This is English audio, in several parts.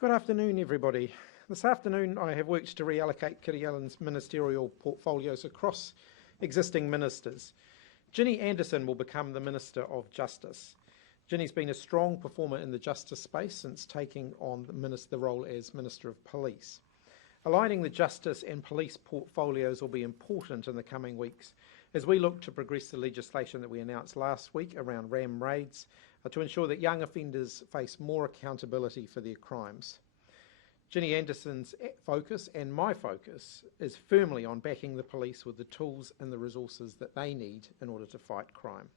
Good afternoon, everybody. This afternoon I have worked to reallocate Kiri Allan's ministerial portfolios across existing ministers. Ginny Anderson will become the Minister of Justice. Ginny's been a strong performer in the justice space since taking on the role as Minister of Police. Aligning the justice and police portfolios will be important in the coming weeks as we look to progress the legislation that we announced last week around RAM raids to ensure that young offenders face more accountability for their crimes. Ginny Anderson's focus and my focus is firmly on backing the police with the tools and the resources that they need in order to fight crime.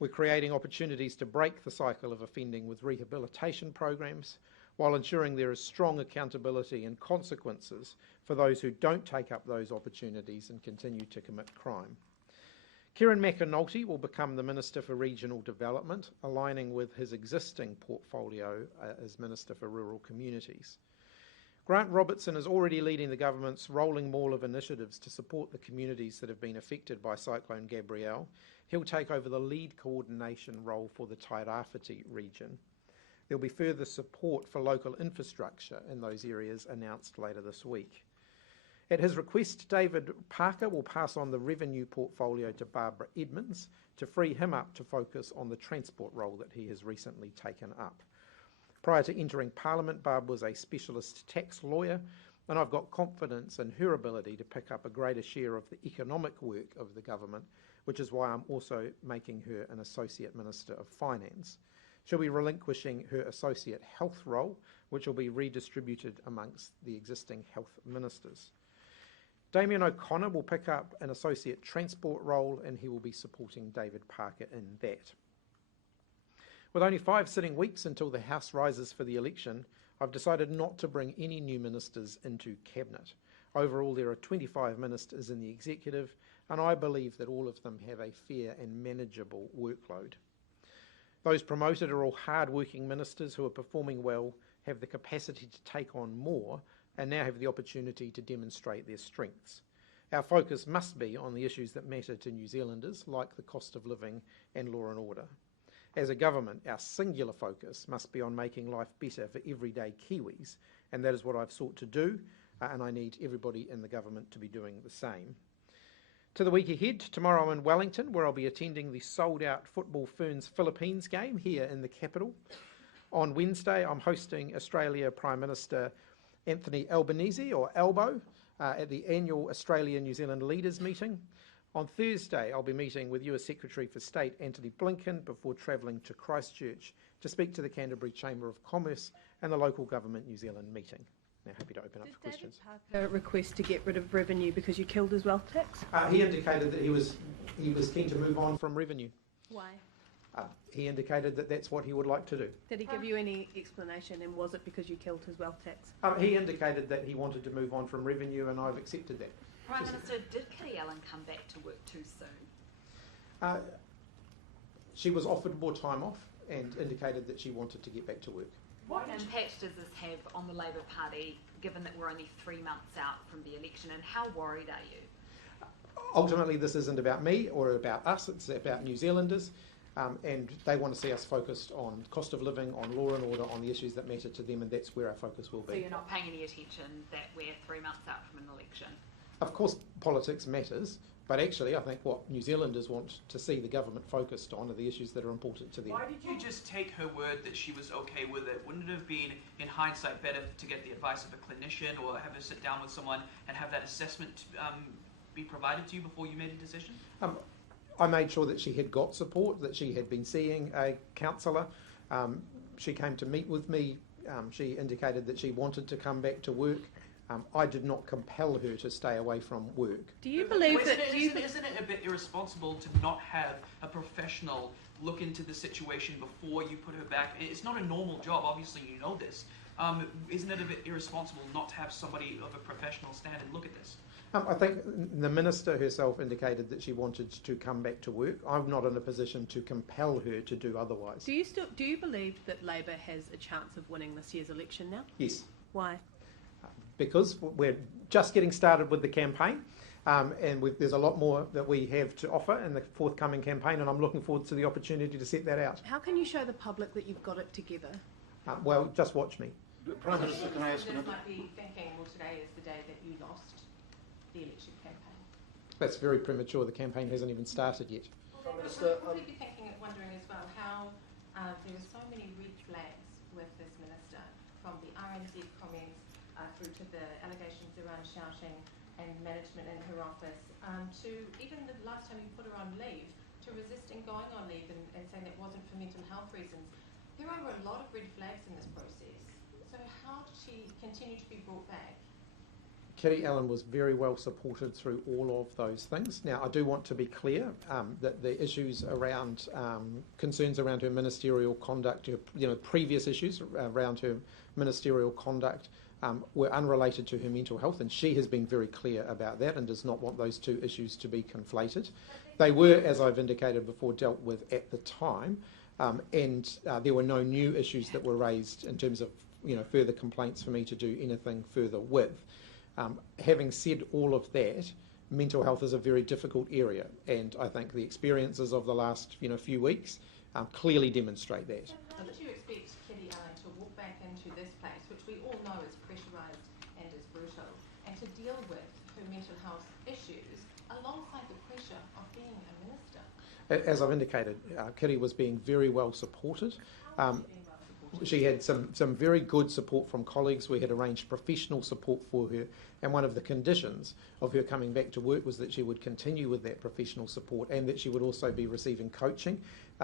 We're creating opportunities to break the cycle of offending with rehabilitation programs while ensuring there is strong accountability and consequences for those who don't take up those opportunities and continue to commit crime. Kieran McAnulty will become the Minister for Regional Development, aligning with his existing portfolio as Minister for Rural Communities. Grant Robertson is already leading the government's rolling maul of initiatives to support the communities that have been affected by Cyclone Gabrielle. He'll take over the lead coordination role for the Tairāwhiti region. There'll be further support for local infrastructure in those areas announced later this week. At his request, David Parker will pass on the revenue portfolio to Barbara Edmonds to free him up to focus on the transport role that he has recently taken up. Prior to entering Parliament, Barb was a specialist tax lawyer, and I've got confidence in her ability to pick up a greater share of the economic work of the government, which is why I'm also making her an Associate Minister of Finance. She'll be relinquishing her Associate Health role, which will be redistributed amongst the existing health ministers. Damien O'Connor will pick up an Associate Transport role, and he will be supporting David Parker in that. With only 5 sitting weeks until the House rises for the election, I've decided not to bring any new ministers into Cabinet. Overall, there are 25 ministers in the Executive, and I believe that all of them have a fair and manageable workload. Those promoted are all hard-working ministers who are performing well, have the capacity to take on more, and now have the opportunity to demonstrate their strengths. Our focus must be on the issues that matter to New Zealanders, like the cost of living and law and order. As a government, our singular focus must be on making life better for everyday Kiwis, and that is what I've sought to do, and I need everybody in the government to be doing the same. To the week ahead, tomorrow I'm in Wellington, where I'll be attending the sold-out Football Ferns Philippines game here in the capital. On Wednesday, I'm hosting Australia Prime Minister Anthony Albanese, or Albo, at the annual Australia-New Zealand Leaders Meeting. On Thursday, I'll be meeting with US Secretary for State Anthony Blinken before travelling to Christchurch to speak to the Canterbury Chamber of Commerce and the local Government New Zealand meeting. Now, happy to open up for questions. Did David Parker request to get rid of revenue because you killed his wealth tax? He indicated that he was keen to move on from revenue. Why? He indicated that that's what he would like to do. Did he give you any explanation, and was it because you killed his wealth tax? He indicated that he wanted to move on from revenue, and I've accepted that. Prime Minister, did Kiri Allan come back to work too soon? She was offered more time off and indicated that she wanted to get back to work. What impact does this have on the Labour Party, given that we're only 3 months out from the election, and how worried are you? Ultimately, this isn't about me or about us, it's about New Zealanders. And they want to see us focused on cost of living, on law and order, on the issues that matter to them, and that's where our focus will be. So you're not paying any attention that we're 3 months out from an election? Of course, politics matters, but actually I think what New Zealanders want to see the government focused on are the issues that are important to them. Why did you just take her word that she was okay with it? Wouldn't it have been, in hindsight, better to get the advice of a clinician or have her sit down with someone and have that assessment be provided to you before you made a decision? I made sure that she had got support, that she had been seeing a counsellor. She came to meet with me. She indicated that she wanted to come back to work. I did not compel her to stay away from work. Do you believe that... Isn't it a bit irresponsible to not have a professional look into the situation before you put her back? It's not a normal job, obviously you know this. Isn't it a bit irresponsible not to have somebody of a professional stand and look at this? I think the Minister herself indicated that she wanted to come back to work. I'm not in a position to compel her to do otherwise. Do you believe that Labour has a chance of winning this year's election now? Yes. Why? Because we're just getting started with the campaign, and there's a lot more that we have to offer in the forthcoming campaign, and I'm looking forward to the opportunity to set that out. How can you show the public that you've got it together? Well, just watch me. Prime Minister, can I ask Listeners another? might be thinking, well, today is the day that you lost the election campaign. That's very premature. The campaign hasn't even started yet. Prime Minister, Would you be thinking, wondering as well, how there are so many red flags with this minister, from the RNZ comments through to the allegations around shouting and management in her office, to even the last time you put her on leave, to resisting going on leave and saying that wasn't for mental health reasons. There are a lot of red flags in this process. So how did she continue to be brought back? Kiri Allan was very well supported through all of those things. Now, I do want to be clear that the issues around concerns around her ministerial conduct, previous issues around her ministerial conduct were unrelated to her mental health, and she has been very clear about that and does not want those two issues to be conflated. They were, as I've indicated before, dealt with at the time, and there were no new issues that were raised in terms of further complaints for me to do anything further with. Having said all of that, mental health is a very difficult area, and I think the experiences of the last few weeks clearly demonstrate that. So how did you expect Kiri Allan to walk back into this place, which we all know is pressurised and is brutal, and to deal with her mental health issues alongside the pressure of being a minister? As I've indicated, Kiri was being very well supported. She had some very good support from colleagues. We had arranged professional support for her, and one of the conditions of her coming back to work was that she would continue with that professional support and that she would also be receiving coaching.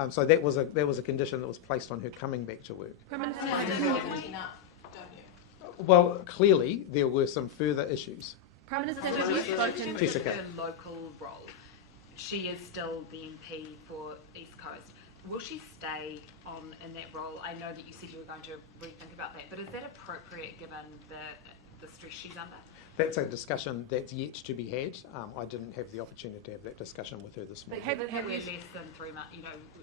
So that was a condition that was placed on her coming back to work. Well, clearly there were some further issues. Prime Minister, have you spoken to Jessica. her local role? She is still the MP for East Coast. Will she stay on in that role? I know that you said you were going to rethink about that, but is that appropriate given the stress she's under? That's a discussion that's yet to be had. I didn't have the opportunity to have that discussion with her this morning. But given that we're less than 3 months,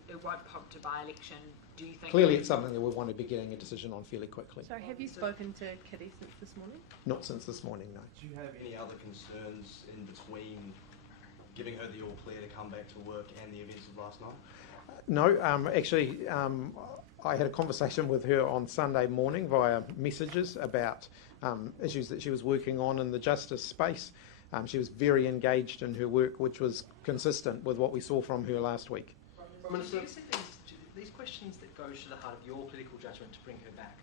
it won't prompt a by-election, do you think... Clearly it's something that we want to be getting a decision on fairly quickly. So have you spoken to Kiri since this morning? Not since this morning, no. Do you have any other concerns in between giving her the all clear to come back to work and the events of last night? No, actually, I had a conversation with her on Sunday morning via messages about issues that she was working on in the justice space. She was very engaged in her work, which was consistent with what we saw from her last week. Do you see these questions that go to the heart of your political judgment to bring her back?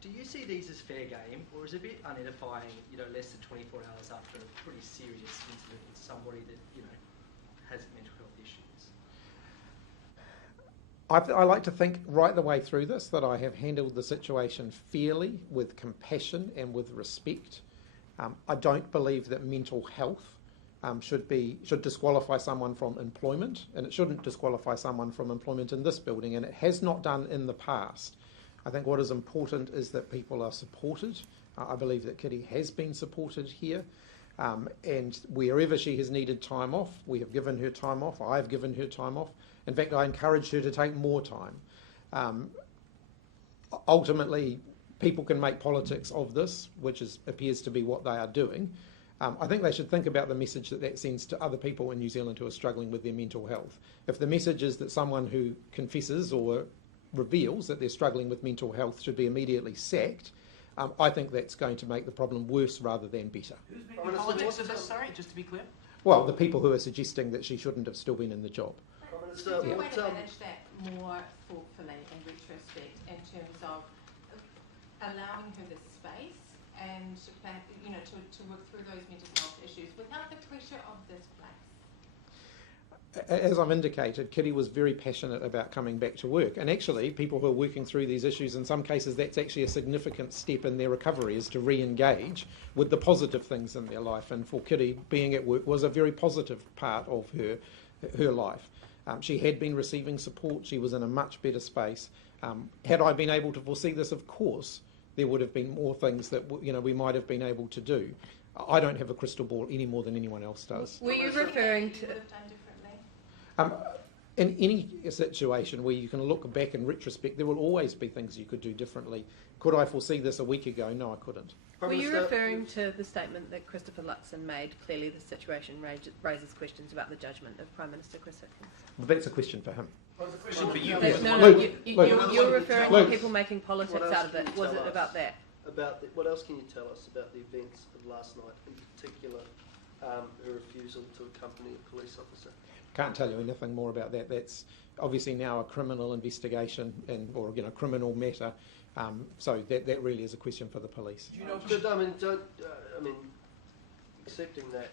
Do you see these as fair game, or is it a bit unedifying, less than 24 hours after a pretty serious incident with somebody that, has mental health issues? I like to think right the way through this that I have handled the situation fairly, with compassion and with respect. I don't believe that mental health should disqualify someone from employment, and it shouldn't disqualify someone from employment in this building, and it has not done in the past. I think what is important is that people are supported. I believe that Kiri has been supported here, and wherever she has needed time off, we have given her time off. I've given her time off. In fact, I encouraged her to take more time. Ultimately, people can make politics of this, which appears to be what they are doing. I think they should think about the message that sends to other people in New Zealand who are struggling with their mental health. If the message is that someone who confesses or reveals that they're struggling with mental health should be immediately sacked, I think that's going to make the problem worse rather than better. Who's making politics of this, sorry, just to be clear? Well, the people who are suggesting that she shouldn't have still been in the job. Is there a way to manage that more thoughtfully in retrospect in terms of allowing her the space and to work through those mental health issues without the pressure of this place? As I've indicated, Kiri was very passionate about coming back to work, and actually people who are working through these issues, in some cases that's actually a significant step in their recovery, is to re-engage with the positive things in their life, and for Kiri, being at work was a very positive part of her life. She had been receiving support. She was in a much better space. Had I been able to foresee this, of course, there would have been more things that we might have been able to do. I don't have a crystal ball any more than anyone else does. Were you referring to... would have done differently? In any situation where you can look back in retrospect, there will always be things you could do differently. Could I foresee this a week ago? No, I couldn't. Were you referring to the statement that Christopher Luxon made? Clearly the situation raises questions about the judgment of Prime Minister Chris Hipkins. Well, that's a question for him. Question for you. You're referring to people making politics out of it. Was it about that? What else can you tell us about the events of last night, in particular, her refusal to accompany a police officer? Can't tell you anything more about that. That's obviously now a criminal investigation or criminal matter. So that really is a question for the police. Do you know? Accepting that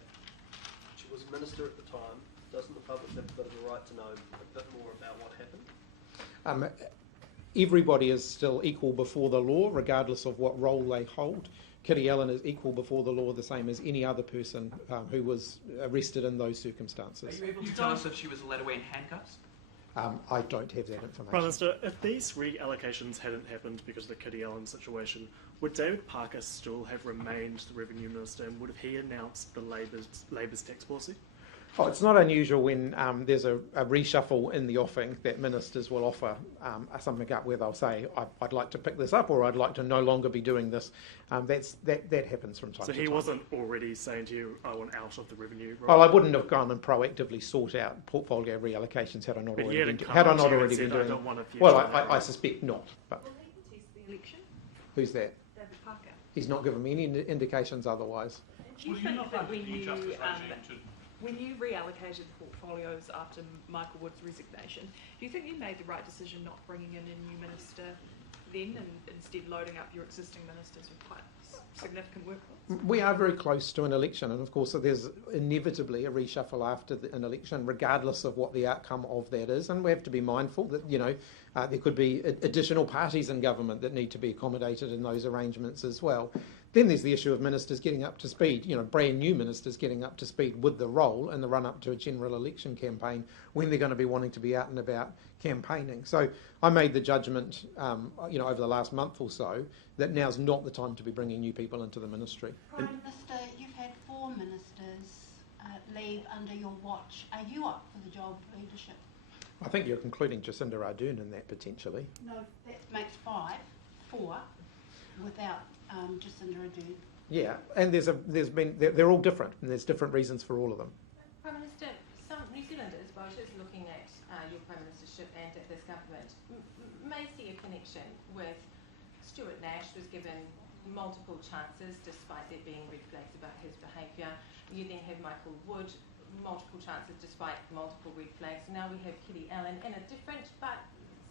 she was minister at the time, doesn't the public have a bit of a right to know a bit more about what happened? Everybody is still equal before the law, regardless of what role they hold. Kiri Allan is equal before the law, the same as any other person who was arrested in those circumstances. Are you able to tell us if she was led away in handcuffs? I don't have that information. Prime Minister, if these reallocations hadn't happened because of the Kiri Allan situation, would David Parker still have remained the Revenue Minister, and would he announced the Labour's tax policy? Oh, it's not unusual when there's a reshuffle in the offing that ministers will offer something up where they'll say, I'd like to pick this up, or I'd like to no longer be doing this. That happens from time to time. So he wasn't already saying to you, I want out of the revenue role? Well, I wouldn't have gone and proactively sought out portfolio reallocations had I not already been doing it. Well, I suspect not. But will he contest the election? Who's that? David Parker. He's not given me any indications otherwise. Do you think that when you reallocated portfolios after Michael Wood's resignation, do you think you made the right decision not bringing in a new minister then and instead loading up your existing ministers with quite significant workloads? We are very close to an election, and of course there's inevitably a reshuffle after an election, regardless of what the outcome of that is, and we have to be mindful that there could be additional parties in government that need to be accommodated in those arrangements as well. Then there's the issue of ministers getting up to speed, brand new ministers getting up to speed with the role in the run-up to a general election campaign when they're going to be wanting to be out and about campaigning. So I made the judgment, over the last month or so, that now's not the time to be bringing new people into the ministry. Prime Minister, you've had 4 ministers leave under your watch. Are you up for the job of leadership? I think you're concluding Jacinda Ardern in that potentially. No, that makes 4 without Jacinda Ardern. Yeah, and they're all different, and there's different reasons for all of them. Prime Minister, some New Zealanders, voters looking at your Prime Ministership and at this government, may see a connection with Stuart Nash was given multiple chances despite there being red flags about his behaviour. You then have Michael Wood, multiple chances despite multiple red flags. Now we have Kiri Allan in a different but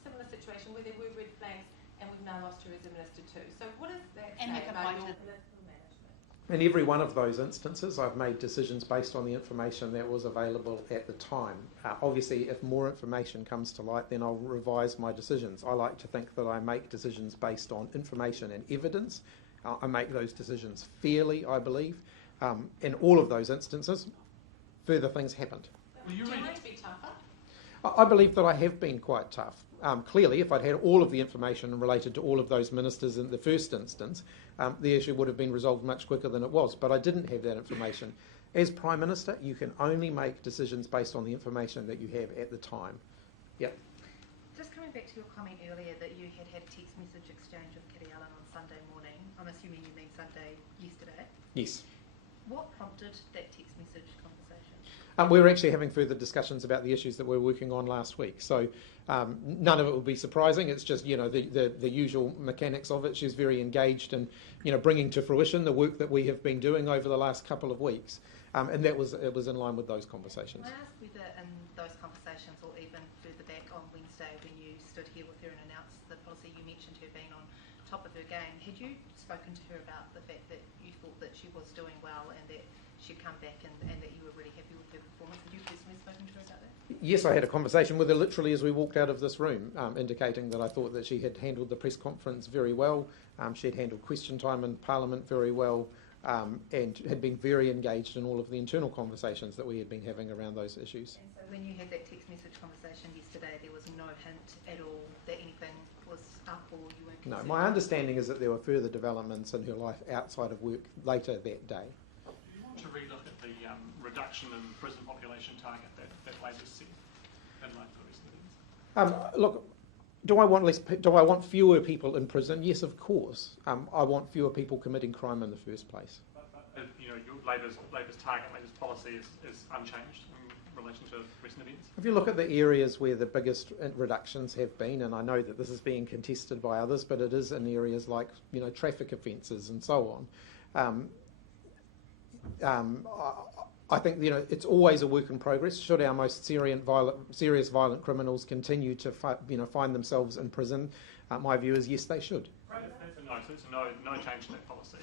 similar situation where there were red flags, and we've now lost her as a minister too. So what does that say about your political management? In every one of those instances, I've made decisions based on the information that was available at the time. Obviously, if more information comes to light, then I'll revise my decisions. I like to think that I make decisions based on information and evidence. I make those decisions fairly, I believe. In all of those instances, further things happened. Do you want to be tougher? I believe that I have been quite tough. Clearly, if I'd had all of the information related to all of those ministers in the first instance, the issue would have been resolved much quicker than it was. But I didn't have that information. As Prime Minister, you can only make decisions based on the information that you have at the time. Yep. Just coming back to your comment earlier that you had a text message exchange with Kiri Allan on Sunday morning. I'm assuming you mean Sunday yesterday. Yes. What prompted that text message conversation? We were actually having further discussions about the issues that we were working on last week. So none of it will be surprising. It's just, the usual mechanics of it. She's very engaged in, bringing to fruition the work that we have been doing over the last couple of weeks. And it was in line with those conversations. Can I ask whether in those conversations or even further back on Wednesday when you stood here with her and announced the policy, you mentioned her being on top of her game. Had you spoken to her about the fact that you thought that she was doing well and that she'd come back and that you were really happy with her performance? Had you personally spoken to her about that? Yes, I had a conversation with her literally as we walked out of this room, indicating that I thought that she had handled the press conference very well. She had handled question time in Parliament very well, and had been very engaged in all of the internal conversations that we had been having around those issues. And so when you had that text message conversation yesterday, there was no hint at all that anything was up or you weren't concerned? No, my understanding is that there were further developments in her life outside of work later that day. Do you want to relook at the reduction in prison population target that Labour set in line for the rest of the Look, do I want fewer people in prison? Yes, of course. I want fewer people committing crime in the first place. But Labour's target, Labour's policy is unchanged in relation to recent events? If you look at the areas where the biggest reductions have been, and I know that this is being contested by others, but it is in areas like traffic offences and so on. I think it's always a work in progress. Should our most serious violent criminals continue to find themselves in prison, my view is yes, they should. Right. That's a no. So it's no change in that policy.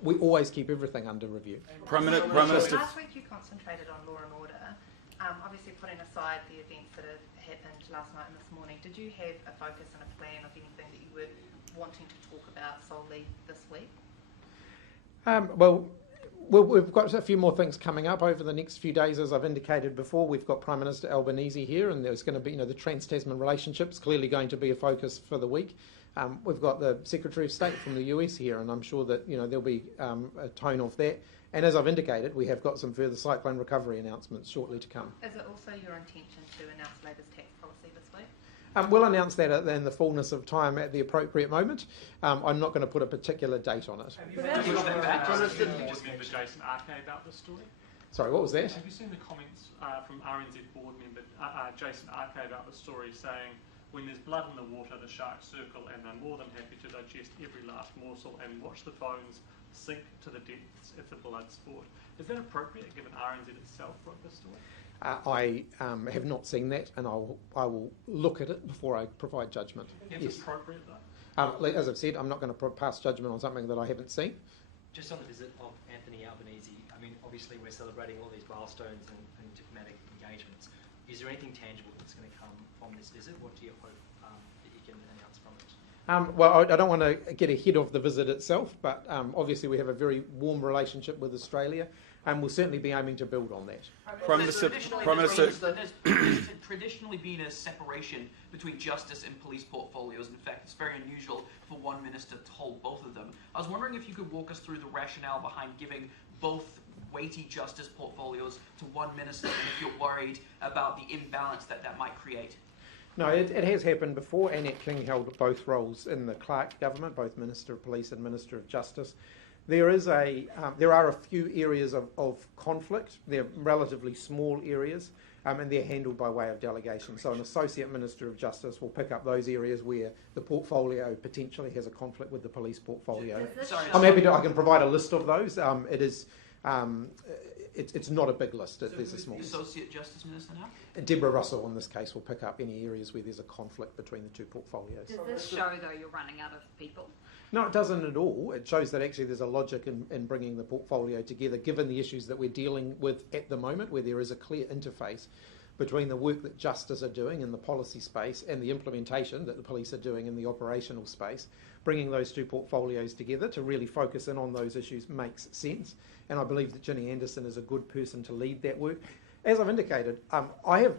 We always keep everything under review. Prime Minister. Last week you concentrated on law and order. Obviously, putting aside the events that have happened last night and this morning, did you have a focus and a plan of anything that you were wanting to talk about solely this week? We've got a few more things coming up over the next few days, as I've indicated before. We've got Prime Minister Albanese here, and there's going to be, the trans-Tasman relationship's clearly going to be a focus for the week. We've got the Secretary of State from the US here, and I'm sure that there'll be a tone of that. And as I've indicated, we have got some further cyclone recovery announcements shortly to come. Is it also your intention to announce Labor's tax policy this week? We'll announce that in the fullness of time at the appropriate moment. I'm not going to put a particular date on it. Have you seen board member Jason Arcay about this story? Sorry, what was that? Have you seen the comments from RNZ board member Jason Arcay about the story, saying when there's blood in the water, the sharks circle, and they're more than happy to digest every last morsel and watch the phones sink to the depths if the blood sport. Is that appropriate given RNZ itself wrote this story? I have not seen that, and I will look at it before I provide judgment. Yes. It's appropriate though? As I've said, I'm not going to pass judgment on something that I haven't seen. Just on the visit of Anthony Albanese, I mean, obviously we're celebrating all these milestones and diplomatic engagements. Is there anything tangible that's going to come from this visit? What do you hope that you can announce from it? Well, I don't want to get ahead of the visit itself, but obviously we have a very warm relationship with Australia, and we'll certainly be aiming to build on that. Prime Minister. There's traditionally been a separation between justice and police portfolios. In fact, it's very unusual for one minister to hold both of them. I was wondering if you could walk us through the rationale behind giving both weighty justice portfolios to one minister, and if you're worried about the imbalance that might create. No, it has happened before. Annette King held both roles in the Clark government, both Minister of Police and Minister of Justice. There are a few areas of conflict. They're relatively small areas, and they're handled by way of delegation. So an Associate Minister of Justice will pick up those areas where the portfolio potentially has a conflict with the police portfolio. I'm happy to. I can provide a list of those. It's not a big list. There's a small. Associate Justice Minister now? Deborah Russell, in this case, will pick up any areas where there's a conflict between the two portfolios. Does this show, though, you're running out of people? No, it doesn't at all. It shows that actually there's a logic in bringing the portfolio together, given the issues that we're dealing with at the moment, where there is a clear interface between the work that Justice are doing in the policy space and the implementation that the police are doing in the operational space. Bringing those two portfolios together to really focus in on those issues makes sense, and I believe that Ginny Anderson is a good person to lead that work. As I've indicated, I have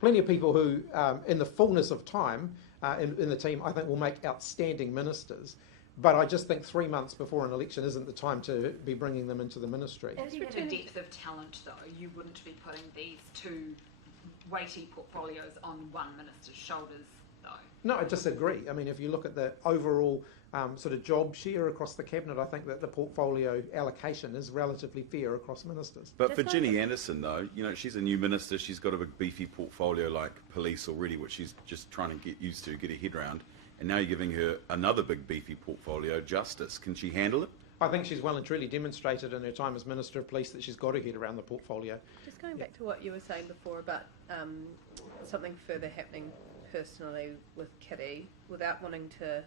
plenty of people who, in the fullness of time, in the team, I think will make outstanding ministers. But I just think 3 months before an election isn't the time to be bringing them into the ministry. If you had a depth of talent, though, you wouldn't be putting these two weighty portfolios on one minister's shoulders, though. No, I disagree. I mean, if you look at the overall sort of job share across the cabinet, I think that the portfolio allocation is relatively fair across ministers. But for Ginny Anderson, though, she's a new minister. She's got a big beefy portfolio like police already, which she's just trying to get used to, get her head around. And now you're giving her another big beefy portfolio, justice. Can she handle it? I think she's well and truly demonstrated in her time as Minister of Police that she's got her head around the portfolio. Just going back to what you were saying before about something further happening personally with Kiri, without wanting to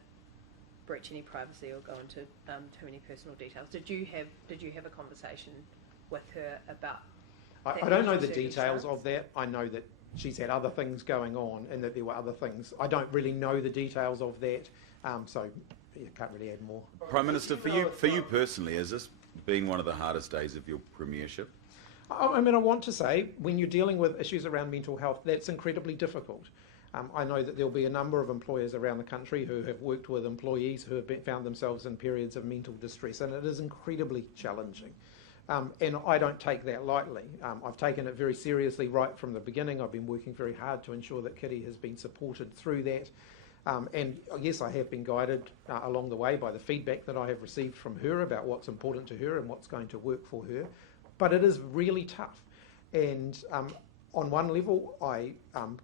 breach any privacy or go into too many personal details, did you have a conversation with her about that? I don't know the details of that. I know that she's had other things going on and that there were other things. I don't really know the details of that, so you can't really add more. Prime Minister, for you personally, has this been one of the hardest days of your premiership? I mean, I want to say, when you're dealing with issues around mental health, that's incredibly difficult. I know that there'll be a number of employers around the country who have worked with employees who have found themselves in periods of mental distress, and it is incredibly challenging. And I don't take that lightly. I've taken it very seriously right from the beginning. I've been working very hard to ensure that Kiri has been supported through that. And yes, I have been guided along the way by the feedback that I have received from her about what's important to her and what's going to work for her. But it is really tough. And on one level, I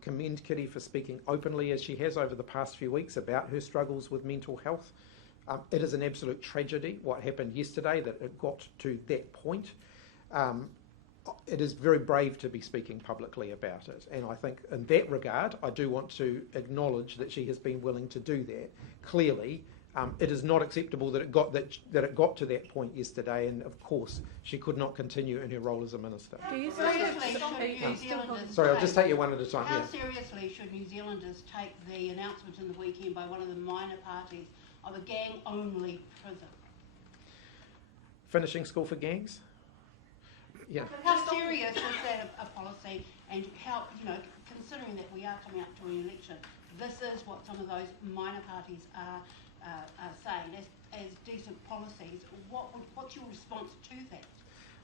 commend Kiri for speaking openly as she has over the past few weeks about her struggles with mental health. It is an absolute tragedy what happened yesterday, that it got to that point. It is very brave to be speaking publicly about it, and I think in that regard I do want to acknowledge that she has been willing to do that. Clearly, it is not acceptable that it got to that point yesterday, and of course she could not continue in her role as a minister. Do you seriously should New Zealanders Sorry, I'll just take you one at a time. How Yeah. seriously should New Zealanders take the announcement in the weekend by one of the minor parties of a gang-only prison? Finishing school for gangs? Yeah. How serious is that a policy, and how, considering that we are coming up to an election, this is what some of those minor parties are saying as decent policies. What's your response to that?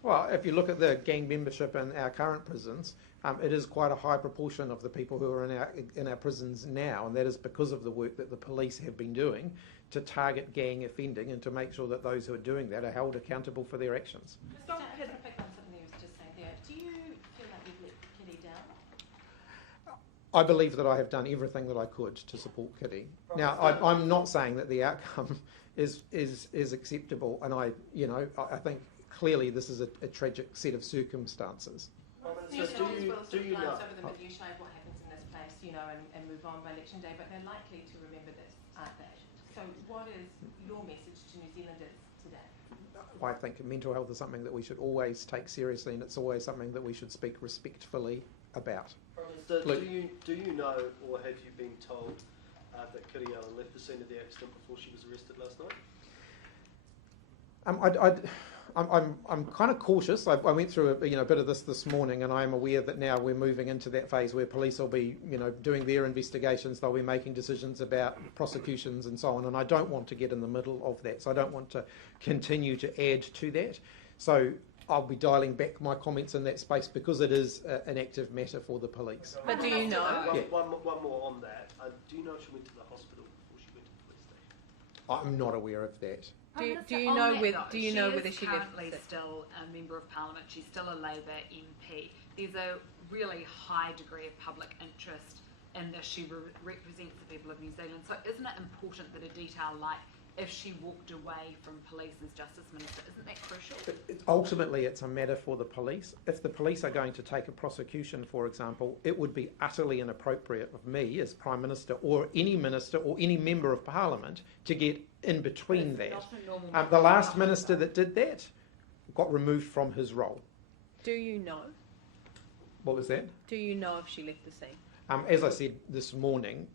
Well, if you look at the gang membership in our current prisons, it is quite a high proportion of the people who are in our prisons now, and that is because of the work that the police have been doing to target gang offending and to make sure that those who are doing that are held accountable for their actions. Just to pick on something you were just saying there, do you feel like you've let Kiri down? I believe that I have done everything that I could to support Kiri. Now, I'm not saying that the outcome is acceptable, and I think clearly this is a tragic set of circumstances. So do you know over the minutiae of what happens in this place, and move on by election day, but they're likely to remember this, aren't they? So what is your message to New Zealanders today? I think mental health is something that we should always take seriously, and it's always something that we should speak respectfully about. So do you know, or have you been told that Kiri Allan left the scene of the accident before she was arrested last night? I'm kind of cautious. I went through a bit of this morning, and I am aware that now we're moving into that phase where police will be doing their investigations. They'll be making decisions about prosecutions and so on, and I don't want to get in the middle of that. So I don't want to continue to add to that. So I'll be dialing back my comments in that space because it is an active matter for the police. But do you know? One more on that. Do you know if she went to the hospital before she went to the police station? I'm not aware of that. Do you know whether she currently still a member of Parliament? She's still a Labour MP. There's a really high degree of public interest in this. She represents the people of New Zealand. So isn't it important that a detail like if she walked away from police as Justice Minister, isn't that crucial? Ultimately, it's a matter for the police. If the police are going to take a prosecution, for example, it would be utterly inappropriate of me as Prime Minister or any minister or any member of Parliament to get in between that. The last minister that did that got removed from his role. Do you know? What was that? Do you know if she left the scene? As I said this morning,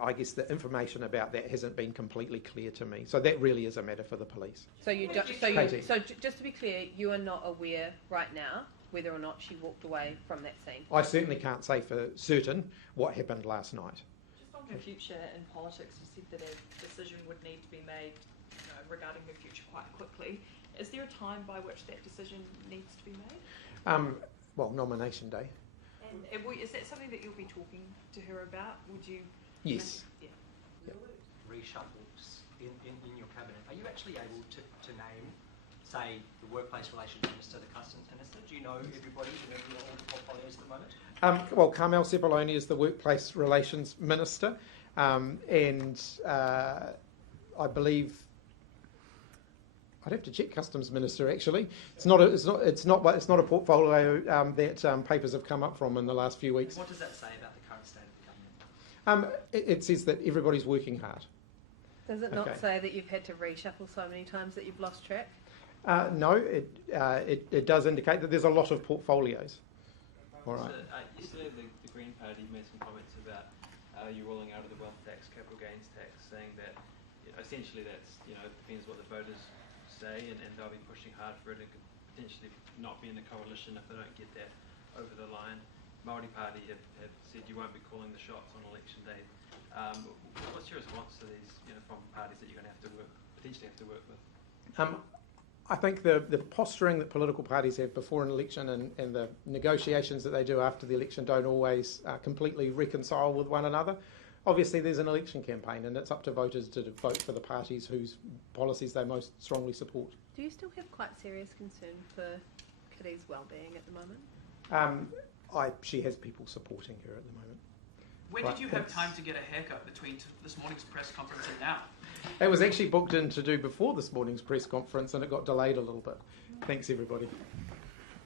I guess the information about that hasn't been completely clear to me. So that really is a matter for the police. So just to be clear, you are not aware right now whether or not she walked away from that scene? I certainly can't say for certain what happened last night. Just on her future in politics, you said that a decision would need to be made regarding her future quite quickly. Is there a time by which that decision needs to be made? Well, nomination day. And is that something that you'll be talking to her about? Would you? Yes. Yeah. Reshuffles in your cabinet. Are you actually able to name, say, the workplace relations minister, the customs minister? Do you know everybody in all the portfolios at the moment? Well, Carmel Sepuloni is the workplace relations minister, and I believe. I'd have to check customs minister. Actually, it's not a portfolio that papers have come up from in the last few weeks. What does that say about the current state of the government? It says that everybody's working hard. Does it not say that you've had to reshuffle so many times that you've lost track? No, it does indicate that there's a lot of portfolios. All right. So, yesterday, the Green Party made some comments about you rolling out of the wealth tax, capital gains tax, saying that essentially that's depends what the voters say, and they'll be pushing hard for it and could potentially not be in a coalition if they don't get that over the line. Māori Party have said you won't be calling the shots on election day. What's your response to these from parties that you're going to have to potentially have to work with? I think the posturing that political parties have before an election and the negotiations that they do after the election don't always completely reconcile with one another. Obviously, there's an election campaign, and it's up to voters to vote for the parties whose policies they most strongly support. Do you still have quite serious concern for Kiri's well-being at the moment? She has people supporting her at the moment. When Right, did you thanks. have time to get a haircut between this morning's press conference and now? It was actually booked in to do before this morning's press conference, and it got delayed a little bit. Thanks, everybody.